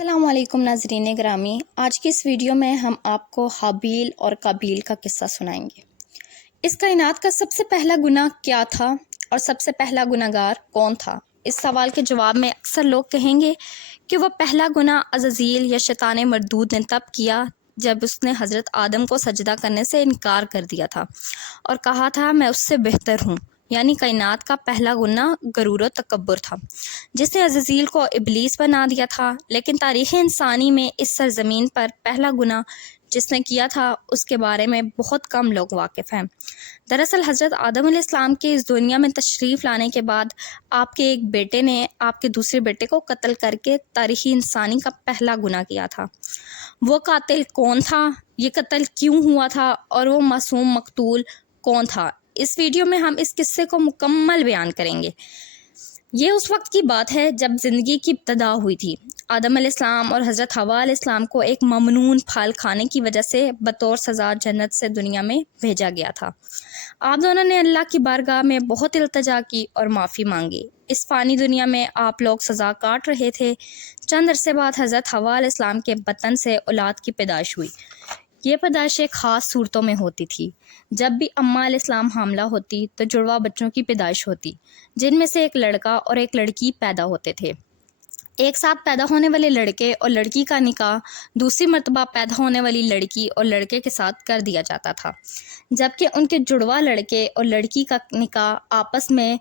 السلام علیکم ناظرین گرامی، آج کی اس ویڈیو میں ہم آپ کو حابیل اور قابیل کا قصہ سنائیں گے۔ اس کائنات کا سب سے پہلا گناہ کیا تھا اور سب سے پہلا گناہگار کون تھا؟ اس سوال کے جواب میں اکثر لوگ کہیں گے کہ وہ پہلا گناہ عزازیل یا شیطان مردود نے تب کیا جب اس نے حضرت آدم کو سجدہ کرنے سے انکار کر دیا تھا اور کہا تھا میں اس سے بہتر ہوں، یعنی کائنات کا پہلا گناہ غرور و تکبر تھا جس نے عزازیل کو ابلیس بنا دیا تھا۔ لیکن تاریخ انسانی میں اس سرزمین پر پہلا گناہ جس نے کیا تھا اس کے بارے میں بہت کم لوگ واقف ہیں۔ دراصل حضرت آدم علیہ السلام کے اس دنیا میں تشریف لانے کے بعد آپ کے ایک بیٹے نے آپ کے دوسرے بیٹے کو قتل کر کے تاریخ انسانی کا پہلا گناہ کیا تھا۔ وہ قاتل کون تھا، یہ قتل کیوں ہوا تھا اور وہ معصوم مقتول کون تھا، اس ویڈیو میں ہم اس قصے کو مکمل بیان کریں گے۔ یہ اس وقت کی بات ہے جب زندگی کی ابتدا ہوئی تھی۔ آدم علیہ السلام اور حضرت حوا علیہ السلام کو ایک ممنون پھل کھانے کی وجہ سے بطور سزا جنت سے دنیا میں بھیجا گیا تھا۔ آپ دونوں نے اللہ کی بارگاہ میں بہت التجا کی اور معافی مانگی۔ اس فانی دنیا میں آپ لوگ سزا کاٹ رہے تھے۔ چند عرصے بعد حضرت حوا علیہ السلام کے بطن سے اولاد کی پیدائش ہوئی۔ یہ پیدائش ایک خاص صورتوں میں ہوتی تھی۔ جب بھی اماں علیہ السلام حاملہ ہوتی تو جڑواں بچوں کی پیدائش ہوتی، جن میں سے ایک لڑکا اور ایک لڑکی پیدا ہوتے تھے۔ ایک ساتھ پیدا ہونے والے لڑکے اور لڑکی کا نکاح دوسری مرتبہ پیدا ہونے والی لڑکی اور لڑکے کے ساتھ کر دیا جاتا تھا، جبکہ ان کے جڑواں لڑکے اور لڑکی کا نکاح آپس میں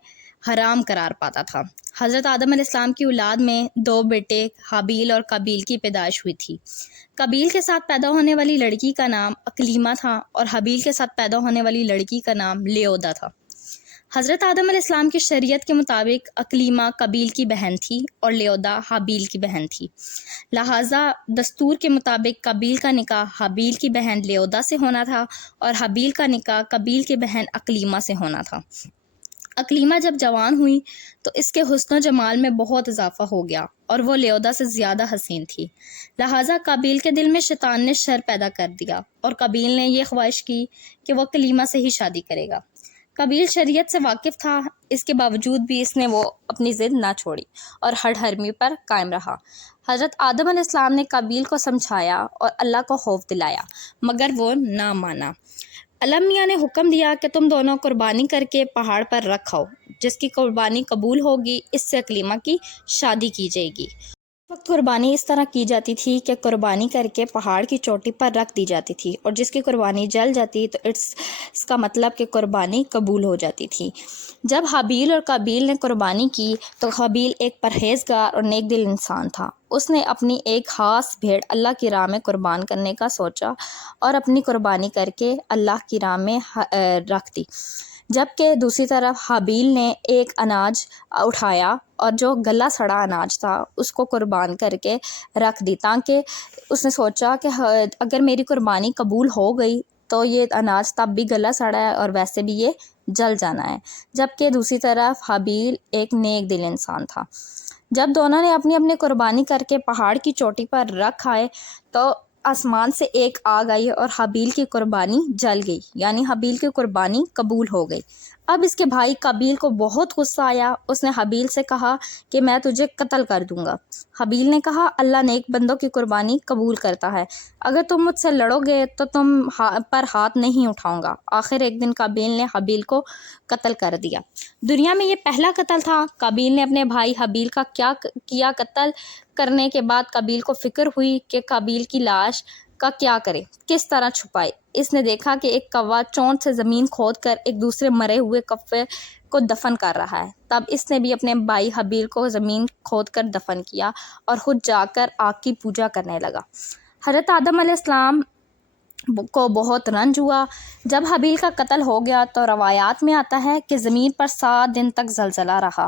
حرام قرار پاتا تھا۔ حضرت آدم علیہ السلام کی اولاد میں دو بیٹے حابیل اور قابیل کی پیدائش ہوئی تھی۔ قابیل کے ساتھ پیدا ہونے والی لڑکی کا نام اکلیمہ تھا اور حابیل کے ساتھ پیدا ہونے والی لڑکی کا نام لیودا تھا۔ حضرت آدم علیہ السلام کی شریعت کے مطابق اکلیمہ قابیل کی بہن تھی اور لیودا حابیل کی بہن تھی، لہٰذا دستور کے مطابق قابیل کا نکاح حابیل کی بہن لیودا سے ہونا تھا اور حابیل کا نکاح قابیل کی بہن اکلیمہ سے ہونا تھا۔ اکلیمہ جب جوان ہوئی تو اس کے حسن و جمال میں بہت اضافہ ہو گیا اور وہ لیودا سے زیادہ حسین تھی، لہٰذا قابیل کے دل میں شیطان نے شر پیدا کر دیا اور قابیل نے یہ خواہش کی کہ وہ اکلیمہ سے ہی شادی کرے گا۔ قابیل شریعت سے واقف تھا، اس کے باوجود بھی اس نے اپنی ضد نہ چھوڑی اور ہر حرمی پر قائم رہا۔ حضرت آدم علیہ السلام نے قابیل کو سمجھایا اور اللہ کو خوف دلایا، مگر وہ نہ مانا۔ اللہ میاں نے حکم دیا کہ تم دونوں قربانی کر کے پہاڑ پر رکھ آؤ، جس کی قربانی قبول ہوگی اس سے اکلیمہ کی شادی کی جائے گی۔ اس وقت قربانی اس طرح کی جاتی تھی کہ قربانی کر کے پہاڑ کی چوٹی پر رکھ دی جاتی تھی اور جس کی قربانی جل جاتی تو اس کا مطلب کہ قربانی قبول ہو جاتی تھی۔ جب حابیل اور قابیل نے قربانی کی تو حابیل ایک پرہیزگار اور نیک دل انسان تھا۔ اس نے اپنی ایک خاص بھیڑ اللہ کی راہ میں قربان کرنے کا سوچا اور اپنی قربانی کر کے اللہ کی راہ میں رکھ دی، جبکہ دوسری طرف حابیل نے ایک اناج اٹھایا اور جو گلا سڑا اناج تھا اس کو قربان کر کے رکھ دی، تاکہ اس نے سوچا کہ اگر میری قربانی قبول ہو گئی تو یہ اناج تب بھی گلا سڑا ہے اور ویسے بھی یہ جل جانا ہے، جبکہ دوسری طرف حابیل ایک نیک دل انسان تھا۔ جب دونوں نے اپنی اپنی قربانی کر کے پہاڑ کی چوٹی پر رکھ آئے تو آسمان سے ایک آگ آئی اور حابیل کی قربانی جل گئی، یعنی حابیل کی قربانی قبول ہو گئی۔ اب اس کے بھائی قابیل کو بہت غصہ آیا، اس نے حابیل سے کہا کہ میں تجھے قتل کر دوں گا۔ حابیل نے کہا اللہ نیک بندوں کی قربانی قبول کرتا ہے، اگر تم مجھ سے لڑو گے تو تم پر ہاتھ نہیں اٹھاؤں گا۔ آخر ایک دن قابیل نے حابیل کو قتل کر دیا۔ دنیا میں یہ پہلا قتل تھا۔ قابیل نے اپنے بھائی حابیل کا کیا کیا قتل کرنے کے بعد قابیل کو فکر ہوئی کہ قابیل کی لاش کا کیا کرے، کس طرح چھپائے۔ اس نے دیکھا کہ ایک کوا چونٹ سے زمین کھود کر ایک دوسرے مرے ہوئے کفے کو دفن کر رہا ہے، تب اس نے بھی اپنے بھائی حابیل کو زمین کھود کر دفن کیا اور خود جا کر آگ کی پوجا کرنے لگا۔ حضرت آدم علیہ السلام کو بہت رنج ہوا۔ جب حابیل کا قتل ہو گیا تو روایات میں آتا ہے کہ زمین پر 7 دن تک زلزلہ رہا۔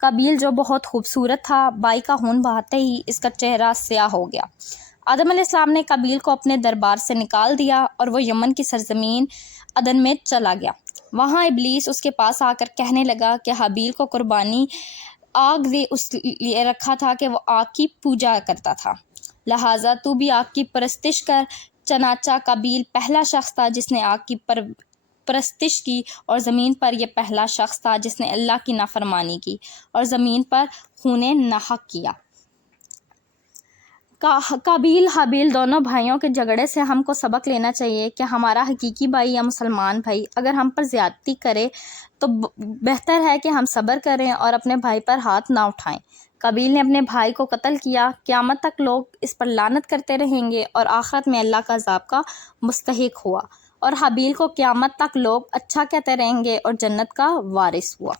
قابیل جو بہت خوبصورت تھا، بائی کا خون بہاتے ہی اس کا چہرہ سیاہ ہو گیا۔ آدم علیہ السلام نے قابیل کو اپنے دربار سے نکال دیا اور وہ یمن کی سرزمین عدن میں چلا گیا۔ وہاں ابلیس اس کے پاس آ کر کہنے لگا کہ حابیل کو قربانی آگ نے اس لیے رکھا تھا کہ وہ آگ کی پوجا کرتا تھا، لہٰذا تو بھی آگ کی پرستش کر۔ چنانچہ قابیل پہلا شخص تھا جس نے آگ کی پرستش کی اور زمین پر یہ پہلا شخص تھا جس نے اللہ کی نافرمانی کی اور زمین پر خون ناحق کیا۔ قابیل حابیل دونوں بھائیوں کے جھگڑے سے ہم کو سبق لینا چاہیے کہ ہمارا حقیقی بھائی یا مسلمان بھائی اگر ہم پر زیادتی کرے تو بہتر ہے کہ ہم صبر کریں اور اپنے بھائی پر ہاتھ نہ اٹھائیں۔ قابیل نے اپنے بھائی کو قتل کیا، قیامت تک لوگ اس پر لعنت کرتے رہیں گے اور آخرت میں اللہ کا عذاب کا مستحق ہوا، اور حابیل کو قیامت تک لوگ اچھا کہتے رہیں گے اور جنت کا وارث ہوا۔